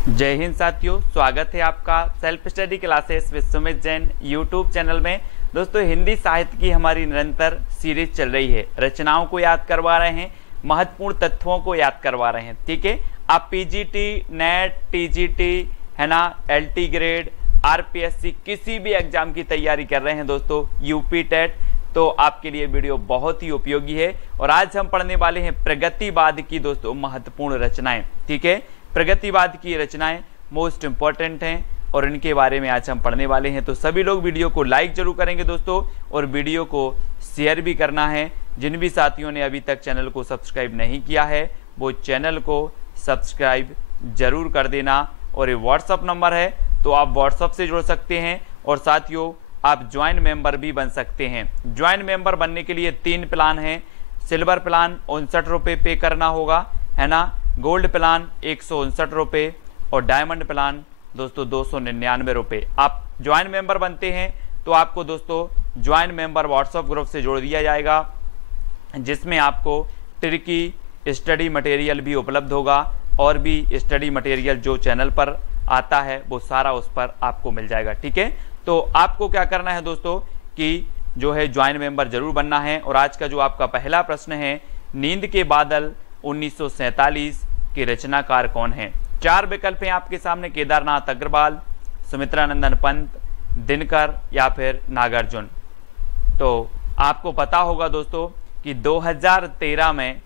जय हिंद साथियों, स्वागत है आपका self study classes with Sumit Jain YouTube channel में। दोस्तों, हिंदी साहित्य की हमारी निरंतर सीरीज चल रही है। रचनाओं को याद करवा रहे हैं, महत्वपूर्ण तत्वों को याद करवा रहे हैं। ठीक है, आप पीजीटी, नेट, टीजीटी है ना, एलटी ग्रेड, आरपीएससी किसी भी एग्जाम की तैयारी कर रहे हैं दोस्तों, यूपी टेट, तो आपके लिए वीडियो बहुत ही उपयोगी है। और आज हम पढ़ने वाले हैं प्रगतिवाद की दोस्तों महत्वपूर्ण रचनाएं। ठीक है, प्रगतिवाद की रचनाएं मोस्ट इंपॉर्टेंट हैं और इनके बारे में आज हम पढ़ने वाले हैं। तो सभी लोग वीडियो को लाइक जरूर करेंगे दोस्तों, और वीडियो को शेयर भी करना है। जिन भी साथियों ने अभी तक चैनल को सब्सक्राइब नहीं किया है वो चैनल को सब्सक्राइब जरूर कर देना। और ये व्हाट्सअप नंबर है, तो आप व्हाट्सअप से जुड़ सकते हैं, और साथियों आप ज्वाइन मेंबर भी बन सकते हैं। ज्वाइन मेंबर बनने के लिए 3 प्लान हैं। सिल्वर प्लान 59 रुपये पे करना होगा, है ना। गोल्ड प्लान 159 रुपये और डायमंड प्लान दोस्तों 299 रुपये। आप ज्वाइन मेंबर बनते हैं तो आपको दोस्तों ज्वाइन मेंबर व्हाट्सएप ग्रुप से जोड़ दिया जाएगा, जिसमें आपको ट्रिकी स्टडी मटेरियल भी उपलब्ध होगा, और भी स्टडी मटेरियल जो चैनल पर आता है वो सारा उस पर आपको मिल जाएगा। ठीक है, तो आपको क्या करना है दोस्तों कि जो है ज्वाइन मेंबर जरूर बनना है। और आज का जो आपका पहला प्रश्न है, नींद के बादल 1947 के रचनाकार कौन है। 4 विकल्प हैं आपके सामने, केदारनाथ अग्रवाल, सुमित्रानंदन पंत, दिनकर या फिर नागार्जुन। तो आपको पता होगा दोस्तों कि 2013 में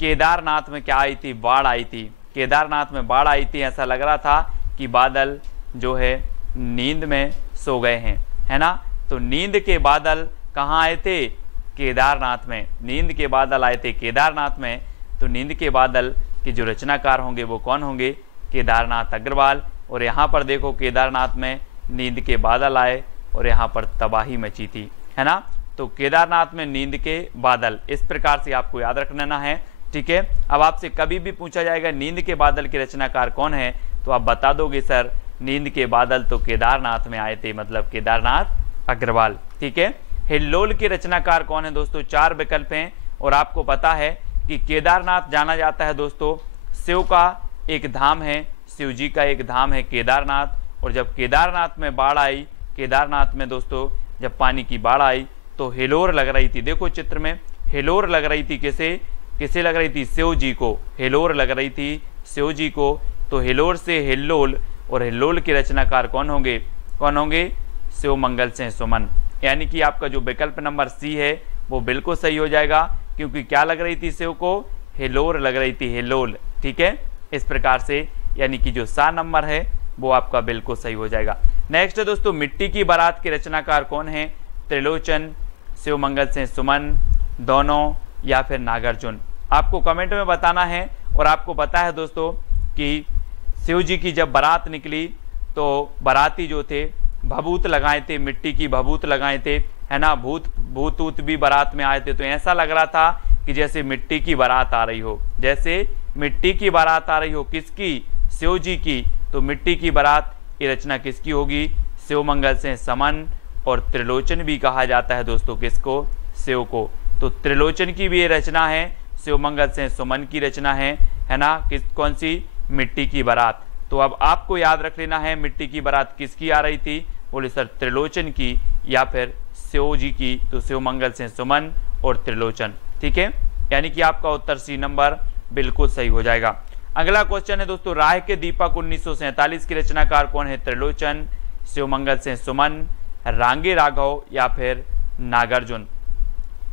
केदारनाथ में क्या आई थी, बाढ़ आई थी। केदारनाथ में बाढ़ आई थी, ऐसा लग रहा था कि बादल जो है नींद में सो गए हैं, है ना। तो नींद के बादल कहाँ आए थे, केदारनाथ में। नींद के बादल आए थे केदारनाथ में। तो नींद के बादल के जो रचनाकार होंगे वो कौन होंगे, केदारनाथ अग्रवाल। और यहाँ पर देखो केदारनाथ में नींद के बादल आए और यहाँ पर तबाही मची थी, है ना। तो केदारनाथ में नींद के बादल, इस प्रकार से आपको याद रखना है। ठीक है, अब आपसे कभी भी पूछा जाएगा नींद के बादल के रचनाकार कौन है, तो आप बता दोगे सर नींद के बादल तो केदारनाथ में आए थे, मतलब केदारनाथ अग्रवाल। ठीक है, हिल्लोल के रचनाकार कौन है दोस्तों, 4 विकल्प हैं। और आपको पता है कि केदारनाथ जाना जाता है दोस्तों, शिव का एक धाम है, शिव जी का एक धाम है केदारनाथ। और जब केदारनाथ में बाढ़ आई, केदारनाथ में दोस्तों जब पानी की बाढ़ आई तो हिलोर लग रही थी। देखो चित्र में हिलोर लग रही थी, किसे लग रही थी, शिव जी को। हिलोर लग रही थी शिव जी को। तो हिलोर से हिल्लोल, और हिल्लोल के रचनाकार कौन होंगे, शिव मंगल सिंह सुमन। यानी कि आपका जो विकल्प नंबर सी है वो बिल्कुल सही हो जाएगा, क्योंकि क्या लग रही थी शिव को, हिलोर लग रही थी, हिलोल। ठीक है, इस प्रकार से यानी कि जो सा नंबर है वो आपका बिल्कुल सही हो जाएगा। नेक्स्ट है दोस्तों, मिट्टी की बारात के रचनाकार कौन है, त्रिलोचन, शिव मंगल सिंह सुमन, दोनों या फिर नागार्जुन। आपको कमेंट में बताना है। और आपको पता है दोस्तों कि शिव जी की जब बारात निकली तो बाराती जो थे भभूत लगाए थे, मिट्टी की भभूत लगाए थे, है ना। भूत भी बारात में आए थे। तो ऐसा लग रहा था कि जैसे मिट्टी की बारात आ रही हो, जैसे मिट्टी की बारात आ रही हो। किसकी, शिव जी की। तो मिट्टी की बारात ये रचना किसकी होगी, शिव मंगल सिंह सुमन। और त्रिलोचन भी कहा जाता है दोस्तों किसको, शिव को। तो त्रिलोचन की भी ये रचना है, शिव मंगल सिंह सुमन की रचना है ना। कौन सी, मिट्टी की बारात। तो अब आपको याद रख लेना है मिट्टी की बारात किसकी आ रही थी, बोले सर त्रिलोचन की या फिर शिव जी की। तो शिव मंगल सिंह सुमन और त्रिलोचन। ठीक है, यानी कि आपका उत्तर सी नंबर बिल्कुल सही हो जाएगा। अगला क्वेश्चन है दोस्तों, राह के दीपक 1947 की रचनाकार कौन है, त्रिलोचन, शिव मंगल सिंह सुमन, रांगे राघव या फिर नागार्जुन।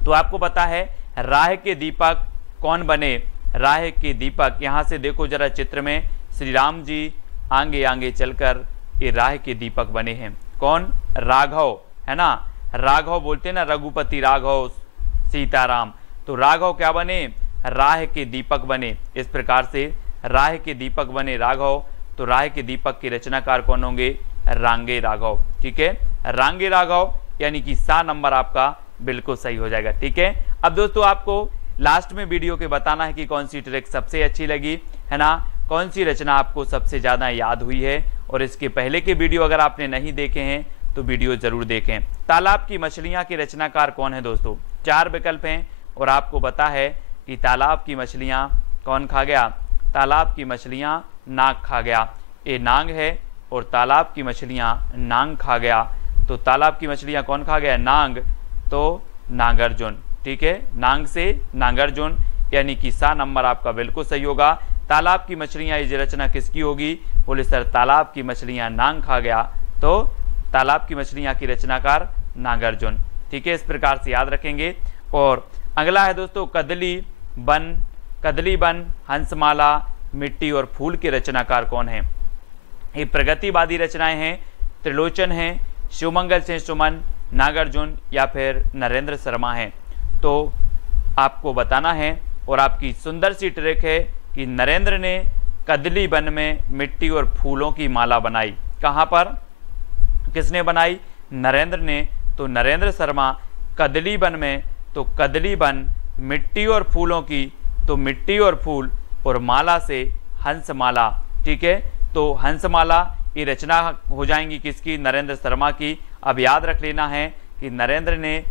तो आपको पता है राह के दीपक कौन बने, राह के दीपक, यहाँ से देखो जरा चित्र में, श्री राम जी आगे आगे चलकर ये राह के दीपक बने हैं। कौन, राघव, है ना। राघव बोलते ना, रघुपति राघव सीताराम। तो राघव क्या बने, राह के दीपक बने। इस प्रकार से राह के दीपक बने राघव। तो राह के दीपक के रचनाकार कौन होंगे, रांगे राघव। ठीक है, रांगे राघव, यानी कि सा नंबर आपका बिल्कुल सही हो जाएगा। ठीक है, अब दोस्तों आपको लास्ट में वीडियो के बताना है कि कौन सी ट्रिक सबसे अच्छी लगी, है ना, कौन सी रचना आपको सबसे ज़्यादा याद हुई है। और इसके पहले के वीडियो अगर आपने नहीं देखे हैं तो वीडियो जरूर देखें। तालाब की मछलियां के रचनाकार कौन है दोस्तों, 4 विकल्प हैं। और आपको पता है कि तालाब की मछलियां कौन खा गया, तालाब की मछलियां नाग खा गया। ये नांग है और तालाब की मछलियाँ नांग खा गया, तो तालाब की मछलियाँ कौन खा गया? नांग, तो नागार्जुन। ठीक है, नांग से नागार्जुन, यानी कि सा नंबर आपका बिल्कुल सही होगा। तालाब की मछलियाँ ये रचना किसकी होगी? बोले सर तालाब की मछलियाँ नांग खा गया, तो तालाब की मछलियाँ की रचनाकार नागार्जुन। ठीक है, इस प्रकार से याद रखेंगे। और अगला है दोस्तों कदली बन, हंसमाला, मिट्टी और फूल के रचनाकार कौन है? ये प्रगतिवादी रचनाएं हैं, त्रिलोचन हैं, शिवमंगल सिंह सुमन, नागार्जुन या फिर नरेंद्र शर्मा हैं। तो आपको बताना है और आपकी सुंदर सी ट्रिक है कि नरेंद्र ने कदली वन में मिट्टी और फूलों की माला बनाई। कहाँ पर, किसने बनाई? नरेंद्र ने। तो नरेंद्र शर्मा कदली वन में, तो कदली वन, मिट्टी और फूलों की, तो मिट्टी और फूल, और माला से हंसमाला। ठीक है, तो हंसमाला ये रचना हो जाएंगी किसकी? नरेंद्र शर्मा की। अब याद रख लेना है कि नरेंद्र ने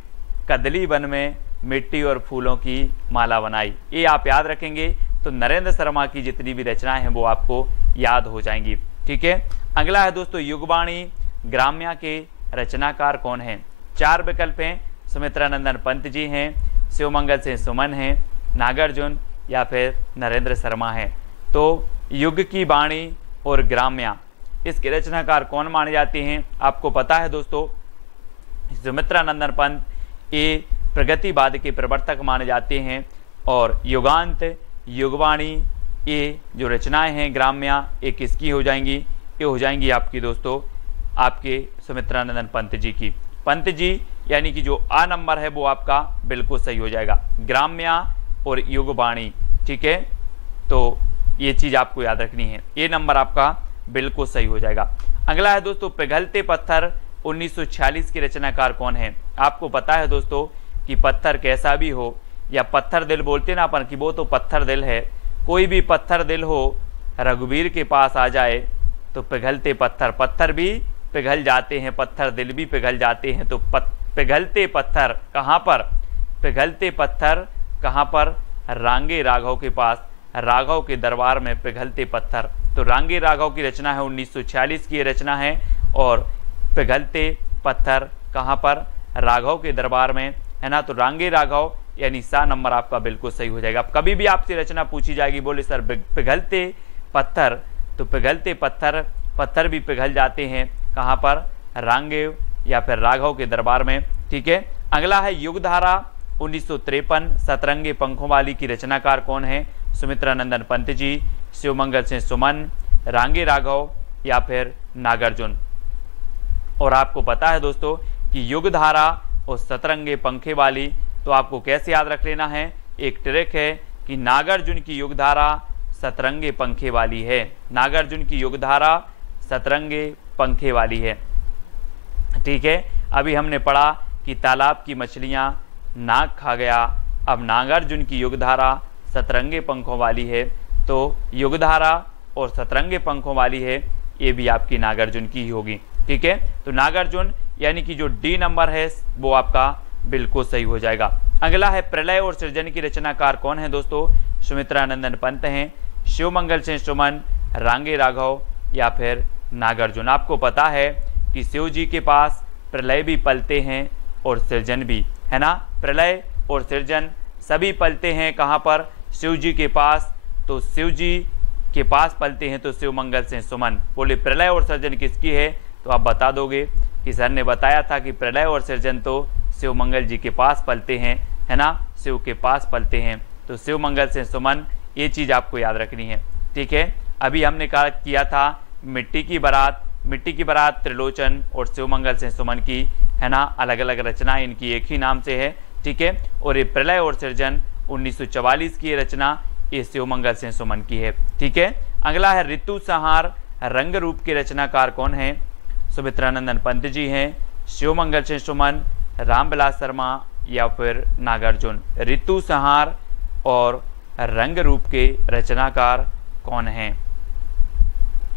कदली वन में मिट्टी और फूलों की माला बनाई, ये आप याद रखेंगे तो नरेंद्र शर्मा की जितनी भी रचनाएं हैं वो आपको याद हो जाएंगी। ठीक है, अगला है दोस्तों युगवाणी ग्राम्या के रचनाकार कौन है? 4 विकल्प हैं, सुमित्रानंदन पंत जी हैं, शिवमंगल सिंह सुमन हैं, नागार्जुन या फिर नरेंद्र शर्मा हैं। तो युग की वाणी और ग्राम्या इसके रचनाकार कौन माने जाते हैं? आपको पता है दोस्तों सुमित्रानंदन पंत ये प्रगतिवाद के प्रवर्तक माने जाते हैं, और युगांत, युगवाणी ये जो रचनाएं हैं ग्राम्या ये किसकी हो जाएंगी? ये हो जाएंगी आपकी दोस्तों आपके सुमित्रानंदन पंत जी की। पंत जी यानी कि जो आ नंबर है वो आपका बिल्कुल सही हो जाएगा, ग्राम्या और युगवाणी। ठीक है, तो ये चीज़ आपको याद रखनी है, ये नंबर आपका बिल्कुल सही हो जाएगा। अगला है दोस्तों पिघलते पत्थर 1946 के रचनाकार कौन है? आपको पता है दोस्तों कि पत्थर कैसा भी हो, या पत्थर दिल बोलते ना अपन कि वो तो पत्थर दिल है, कोई भी पत्थर दिल हो रघुवीर के पास आ जाए तो पिघलते पत्थर भी पिघल जाते हैं, पत्थर दिल भी पिघल जाते हैं। तो पिघलते पत्थर कहाँ पर? पिघलते पत्थर कहाँ पर? रांगे राघव के पास, राघव के दरबार में पिघलते पत्थर। तो रांगे राघव की रचना है, 1946 की रचना है, और पिघलते पत्थर कहाँ पर? राघव के दरबार में, है ना। तो रांगे राघव यानी सा नंबर आपका बिल्कुल सही हो जाएगा। कभी भी आपसे रचना पूछी जाएगी, बोले सर पिघलते पत्थर, तो पिघलते पत्थर भी पिघल जाते हैं कहाँ पर? रांगे या फिर राघव के दरबार में। ठीक है, अगला है युगधारा 1953 सतरंगे पंखों वाली की रचनाकार कौन है? सुमित्रानंदन पंत जी, शिवमंगल सिंह सुमन, रांगे राघव या फिर नागार्जुन। और आपको पता है दोस्तों कि युगधारा और सतरंगे पंखे वाली, तो आपको कैसे याद रख लेना है? एक ट्रिक है कि नागार्जुन की युगधारा सतरंगे पंखे वाली है, नागार्जुन की युगधारा सतरंगे पंखे वाली है। ठीक है, अभी हमने पढ़ा कि तालाब की मछलियां नाग खा गया, अब नागार्जुन की युगधारा सतरंगे पंखों वाली है, तो युगधारा और सतरंगे पंखों वाली है, ये भी आपकी नागार्जुन की ही होगी। ठीक है, तो नागार्जुन यानी कि जो डी नंबर है वो आपका बिल्कुल सही हो जाएगा। अगला है प्रलय और सृजन की रचनाकार कौन है दोस्तों? सुमित्रानंदन पंत हैं, शिवमंगल सिंह सुमन, रांगे राघव या फिर नागार्जुन। आपको पता है कि शिव जी के पास प्रलय भी पलते हैं और सृजन भी, है ना। प्रलय और सृजन सभी पलते हैं कहाँ पर? शिव जी के पास। तो शिव जी के पास पलते हैं तो शिवमंगल सिंह सुमन। बोले प्रलय और सृजन किसकी है? तो आप बता दोगे कि सर ने बताया था कि प्रलय और सृजन तो शिवमंगल जी के पास पलते हैं, है ना, शिव के पास पलते हैं, तो शिवमंगल सिंह सुमन, ये चीज़ आपको याद रखनी है। ठीक है, अभी हमने कहा किया था मिट्टी की बारात त्रिलोचन और शिवमंगल सिंह सुमन की, है ना, अलग अलग रचना इनकी एक ही नाम से है। ठीक है, और ये प्रलय और सृजन 1944 की रचना ये शिवमंगल सिंह सुमन की है। ठीक है, अगला है ऋतु संहार रंग रूप के रचनाकार कौन है? सुमित्रानंदन पंत जी हैं, शिवमंगल सिंह सुमन, रामविलास शर्मा या फिर नागार्जुन। ऋतु संहार और रंग रूप के रचनाकार कौन हैं?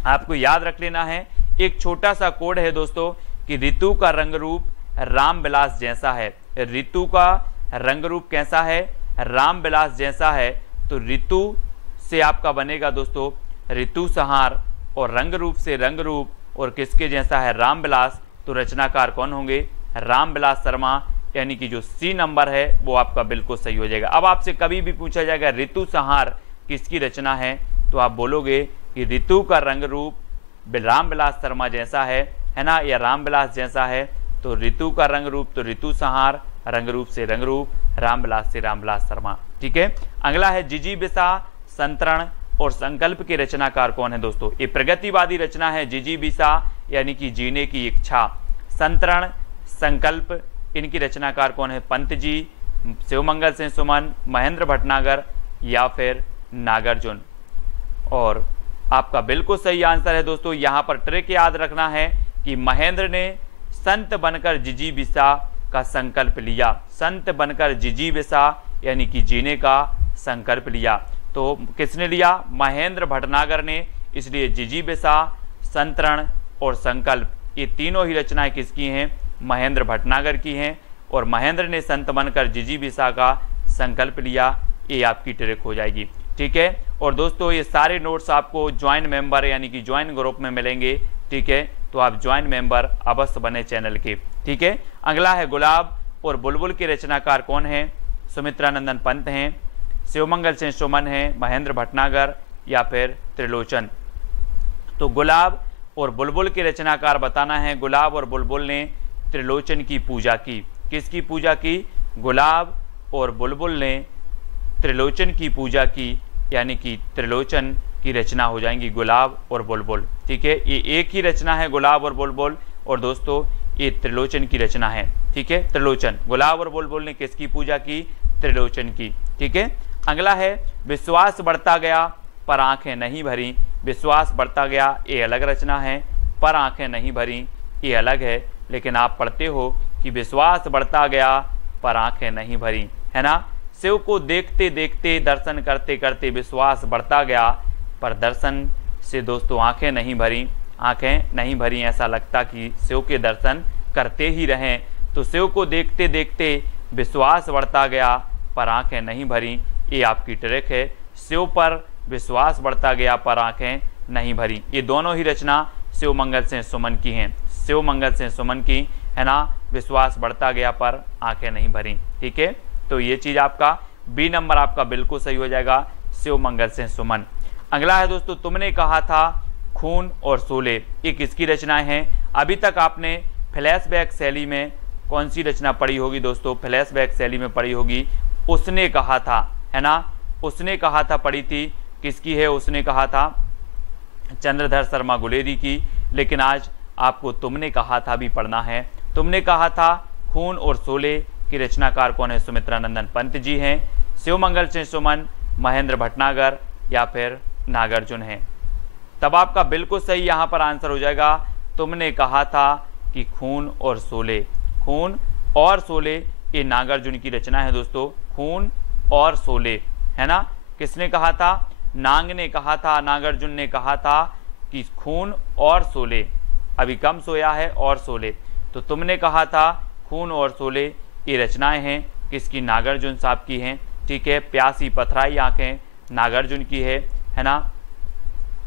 आपको याद रख लेना है, एक छोटा सा कोड है दोस्तों कि ऋतु का रंग रूप रामविलास जैसा है। ऋतु का रंग रूप कैसा है? रामविलास जैसा है। तो ऋतु से आपका बनेगा दोस्तों ऋतु संहार और रंग रूप से रंग रूप और किसके जैसा है रामविलास, तो रचनाकार कौन होंगे रामविलास शर्मा, यानी कि जो सी नंबर है वो आपका बिल्कुल सही हो जाएगा। अब आपसे कभी भी पूछा जाएगा ऋतु संहार किसकी रचना है, तो आप बोलोगे कि ऋतु का रंग रूप रामविलास शर्मा जैसा है ना, या रामविलास जैसा है, तो ऋतु का रंग रूप तो ऋतु संहार, रंग रूप से रंग रूप, रामविलास से रामविलास शर्मा। ठीक है, अगला है जिजीविषा, संतरण और संकल्प के रचनाकार कौन है दोस्तों। ये प्रगतिवादी रचना है जिजीविषा यानी कि जीने की इच्छा, संतरण, संकल्प, इनकी रचनाकार कौन है पंत जी, शिवमंगल सिंह सुमन, महेंद्र भटनागर या फिर नागार्जुन। और आपका बिल्कुल सही आंसर है दोस्तों, यहाँ पर ट्रिक याद रखना है कि महेंद्र ने संत बनकर जिजीविषा का संकल्प लिया, संत बनकर जिजीविषा यानी कि जीने का संकल्प लिया। तो किसने लिया, महेंद्र भटनागर ने, इसलिए जिजीविषा, संतरण और संकल्प ये तीनों ही रचनाएं किसकी हैं, महेंद्र भटनागर की हैं। और महेंद्र ने संत बनकर जिजीविषा का संकल्प लिया, ये आपकी ट्रिक हो जाएगी। ठीक है, और दोस्तों ये सारे नोट्स आपको ज्वाइन मेंबर यानी कि ज्वाइन ग्रुप में मिलेंगे। ठीक है, तो आप ज्वाइन मेंबर अवश्य बने चैनल के। ठीक है, अगला है गुलाब और बुलबुल के रचनाकार कौन है, सुमित्रानंदन पंत हैं, शिवमंगल सिंह सुमन हैं, महेंद्र भटनागर या फिर त्रिलोचन। तो गुलाब और बुलबुल के रचनाकार बताना है। गुलाब और बुलबुल ने त्रिलोचन की पूजा की, किसकी पूजा की, गुलाब और बुलबुल ने त्रिलोचन की पूजा की, यानी कि त्रिलोचन की रचना हो जाएंगी गुलाब और बुलबुल। ठीक है, ये एक ही रचना है गुलाब और बुलबुल, और दोस्तों ये त्रिलोचन की रचना है। ठीक है, त्रिलोचन, गुलाब और बुलबुल ने किसकी पूजा की, त्रिलोचन की। ठीक है, अगला है विश्वास बढ़ता गया पर आंखें नहीं भरी। विश्वास बढ़ता गया ये अलग रचना है, पर आंखें नहीं भरी ये अलग है, लेकिन आप पढ़ते हो कि विश्वास बढ़ता गया पर आंखें नहीं भरी, है ना। शिव को देखते देखते दर्शन करते करते विश्वास बढ़ता गया, पर दर्शन से दोस्तों आंखें नहीं भरी, आंखें नहीं भरी, ऐसा लगता कि शिव के दर्शन करते ही रहें। तो शिव को देखते देखते विश्वास बढ़ता गया पर आंखें नहीं भरी, ये आपकी ट्रिक है। शिव पर विश्वास बढ़ता गया पर आंखें नहीं भरी, ये दोनों ही रचना शिवमंगल सिंह सुमन की हैं, शिवमंगल सिंह सुमन की, है ना। विश्वास बढ़ता गया पर आंखें नहीं भरी। ठीक है, तो ये चीज आपका बी नंबर आपका बिल्कुल सही हो जाएगा, शिवमंगल सिंह सुमन। अगला है दोस्तों तुमने कहा था खून और शोले, ये किसकी रचनाएं हैं। अभी तक आपने फ्लैशबैक शैली में कौन सी रचना पढ़ी होगी दोस्तों, फ्लैशबैक शैली में पढ़ी होगी उसने कहा था, है ना। उसने कहा था पढ़ी थी, किसकी है उसने कहा था, चंद्रधर शर्मा गुलेरी की। लेकिन आज आपको तुमने कहा था भी पढ़ना है। तुमने कहा था खून और शोले की रचनाकार कौन है, सुमित्रानंदन पंत जी हैं, शिवमंगल सिंह सुमन, महेंद्र भटनागर या फिर नागार्जुन हैं। तब आपका बिल्कुल सही यहाँ पर आंसर हो जाएगा, तुमने कहा था कि खून और शोले। खून और शोले ये नागार्जुन की रचना है दोस्तों, खून और शोले, है ना। किसने कहा था, नांग ने कहा था, नागार्जुन ने कहा था कि खून और शोले, अभी कम सोया है और शोले। तो तुमने कहा था खून और शोले ये रचनाएं हैं किसकी, नागार्जुन साहब की हैं। ठीक है, प्यासी पथराई आंखें नागार्जुन की है ना।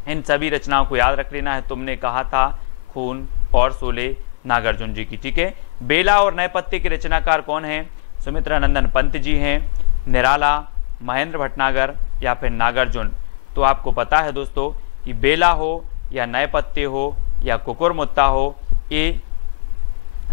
इन सभी रचनाओं को याद रख लेना है, तुमने कहा था खून और शोले नागार्जुन जी की। ठीक है, बेला और नए पत्ते के रचनाकार कौन है, सुमित्रानंदन पंत जी हैं, निराला, महेंद्र भटनागर या फिर नागार्जुन। तो आपको पता है दोस्तों कि बेला हो या नए पत्ते हो या कुकुरमुत्ता हो, ये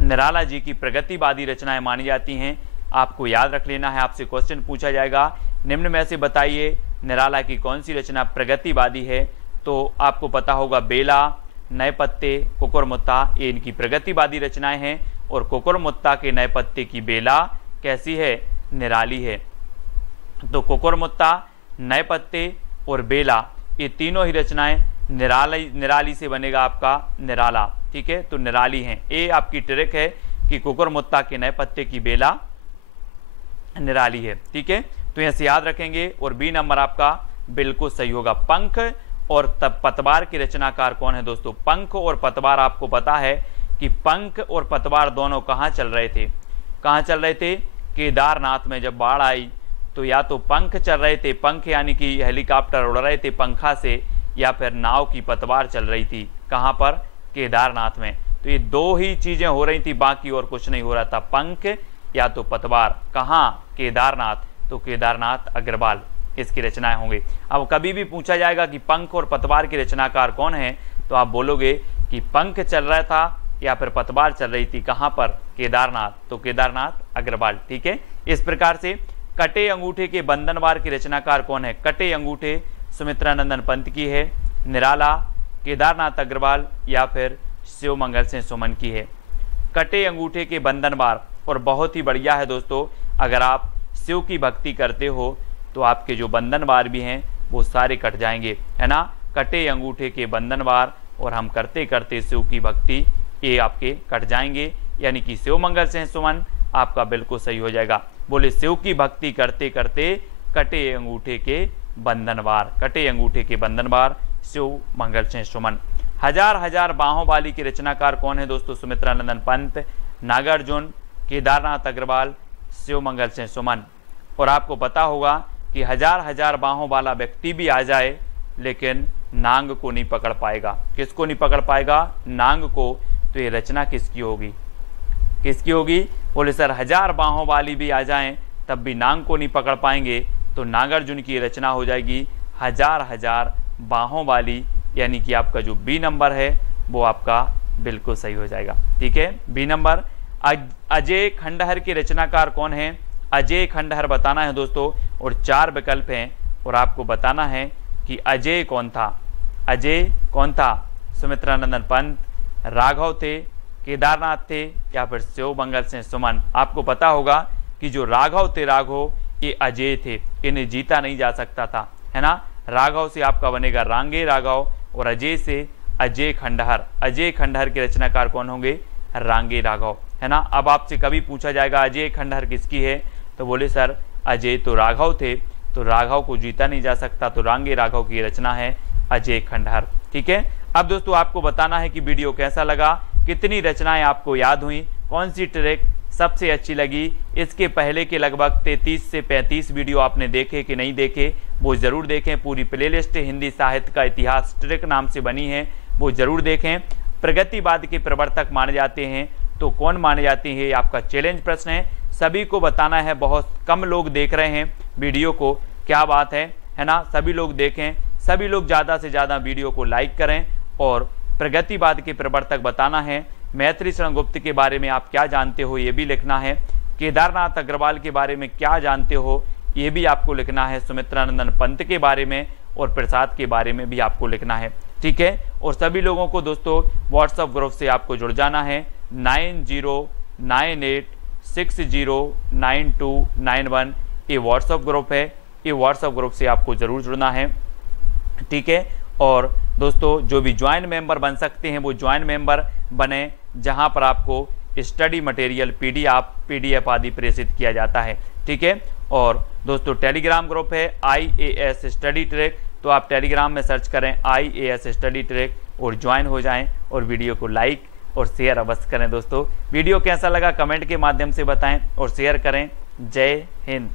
निराला जी की प्रगतिवादी रचनाएं मानी जाती हैं। आपको याद रख लेना है, आपसे क्वेश्चन पूछा जाएगा निम्न में से बताइए निराला की कौन सी रचना प्रगतिवादी है। तो आपको पता होगा बेला, नए पत्ते, कुकुरमुत्ता ये इनकी प्रगतिवादी रचनाएं हैं, और कुकुरमुत्ता के नए पत्ते की बेला कैसी है, निराली है। तो कुकुरमुत्ता, नए पत्ते और बेला ये तीनों ही रचनाएं निराली से बनेगा आपका निराला। ठीक है, तो निराली हैं। ये आपकी ट्रिक है कि कुकुरमुत्ता के नए पत्ते की बेला निराली है। ठीक है, तो यहाँ से याद रखेंगे, और बी नंबर आपका बिल्कुल सही होगा। पंख और पतवार के रचनाकार कौन है दोस्तों। पंख और पतवार आपको पता है कि पंख और पतवार दोनों कहाँ चल रहे थे, कहाँ चल रहे थे, केदारनाथ में जब बाढ़ आई तो या तो पंख चल रहे थे, पंख यानी कि हेलीकॉप्टर उड़ रहे थे पंखा से, या फिर नाव की पतवार चल रही थी। कहाँ पर? केदारनाथ में। तो ये दो ही चीजें हो रही थी, बाकी और कुछ नहीं हो रहा था, पंख या तो पतवार। कहाँ? केदारनाथ। तो केदारनाथ अग्रवाल इसकी रचनाएं होंगी। अब कभी भी पूछा जाएगा कि पंख और पतवार के रचनाकार कौन है, तो आप बोलोगे कि पंख चल रहा था या फिर पतवार चल रही थी। कहाँ पर? केदारनाथ। तो केदारनाथ अग्रवाल। ठीक है। इस प्रकार से कटे अंगूठे के बंधनवार की रचनाकार कौन है? कटे अंगूठे सुमित्रानंदन पंत की है, निराला, केदारनाथ अग्रवाल या फिर शिव मंगल सिंह सुमन की है। कटे अंगूठे के बंधनवार, और बहुत ही बढ़िया है दोस्तों, अगर आप शिव की भक्ति करते हो तो आपके जो बंधनवार भी हैं वो सारे कट जाएंगे, है ना। कटे अंगूठे के बंधनवार और हम करते करते शिव की भक्ति, ये आपके कट जाएंगे, यानी कि शिव मंगल सिंह सुमन आपका बिल्कुल सही हो जाएगा। बोले शिव की भक्ति करते करते कटे अंगूठे के बंधनवार, कटे अंगूठे के बंधनवार शिव मंगल सिंह सुमन। हजार हजार बाहों वाली की रचनाकार कौन है दोस्तों? सुमित्रानंदन पंत, नागार्जुन, केदारनाथ अग्रवाल, शिव मंगल सिंह सुमन। और आपको पता होगा कि हजार हजार बाहों वाला व्यक्ति भी आ जाए लेकिन नांग को नहीं पकड़ पाएगा। किसको नहीं पकड़ पाएगा? नांग को। तो ये रचना किसकी होगी? किसकी होगी? बोले सर हजार बाहों वाली भी आ जाएं तब भी नांग को नहीं पकड़ पाएंगे, तो नागार्जुन की रचना हो जाएगी हजार हजार बाहों वाली, यानी कि आपका जो बी नंबर है वो आपका बिल्कुल सही हो जाएगा। ठीक है, बी नंबर। अजय खंडहर के रचनाकार कौन है? अजय खंडहर बताना है दोस्तों, और 4 विकल्प हैं और आपको बताना है कि अजय कौन था। अजय कौन था? सुमित्रानंदन पंत, राघव थे, केदारनाथ थे या फिर शिव मंगल सिंह सुमन। आपको पता होगा कि जो राघव थे, राघव ये अजय थे, इन्हें जीता नहीं जा सकता था, है ना। राघव से आपका बनेगा रांगे राघव और अजय से अजय खंडहर। अजय खंडहर के रचनाकार कौन होंगे? रांगे राघव, है ना। अब आपसे कभी पूछा जाएगा अजय खंडहर किसकी है, तो बोले सर अजय तो राघव थे, तो राघव को जीता नहीं जा सकता, तो रांगे राघव की रचना है अजय खंडहर। ठीक है। अब दोस्तों आपको बताना है कि वीडियो कैसा लगा, कितनी रचनाएं आपको याद हुई, कौन सी ट्रिक सबसे अच्छी लगी। इसके पहले के लगभग 33 से 35 वीडियो आपने देखे कि नहीं देखे, वो जरूर देखें। पूरी प्लेलिस्ट हिंदी साहित्य का इतिहास ट्रिक नाम से बनी है, वो जरूर देखें। प्रगतिवाद के प्रवर्तक माने जाते हैं तो कौन माने जाते हैं, ये आपका चैलेंज प्रश्न है, सभी को बताना है। बहुत कम लोग देख रहे हैं वीडियो को, क्या बात है ना। सभी लोग देखें, सभी लोग ज़्यादा से ज़्यादा वीडियो को लाइक करें और प्रगतिवाद के प्रवर्तक बताना है। मैत्री शरण गुप्त के बारे में आप क्या जानते हो, ये भी लिखना है। केदारनाथ अग्रवाल के बारे में क्या जानते हो, ये भी आपको लिखना है। सुमित्रानंदन पंत के बारे में और प्रसाद के बारे में भी आपको लिखना है। ठीक है। और सभी लोगों को दोस्तों व्हाट्सएप ग्रुप से आपको जुड़ जाना है, 9098609291 ये व्हाट्सएप ग्रुप है। ये व्हाट्सएप ग्रुप से आपको जरूर जुड़ना है। ठीक है। और दोस्तों जो भी ज्वाइन मेंबर बन सकते हैं वो ज्वाइन मेंबर बने, जहां पर आपको स्टडी मटेरियल पीडीएफ आदि प्रेषित किया जाता है। ठीक है। और दोस्तों टेलीग्राम ग्रुप है IAS स्टडी ट्रैक, तो आप टेलीग्राम में सर्च करें IAS स्टडी ट्रैक और ज्वाइन हो जाएं और वीडियो को लाइक और शेयर अवश्य करें। दोस्तों वीडियो कैसा लगा कमेंट के माध्यम से बताएं और शेयर करें। जय हिंद।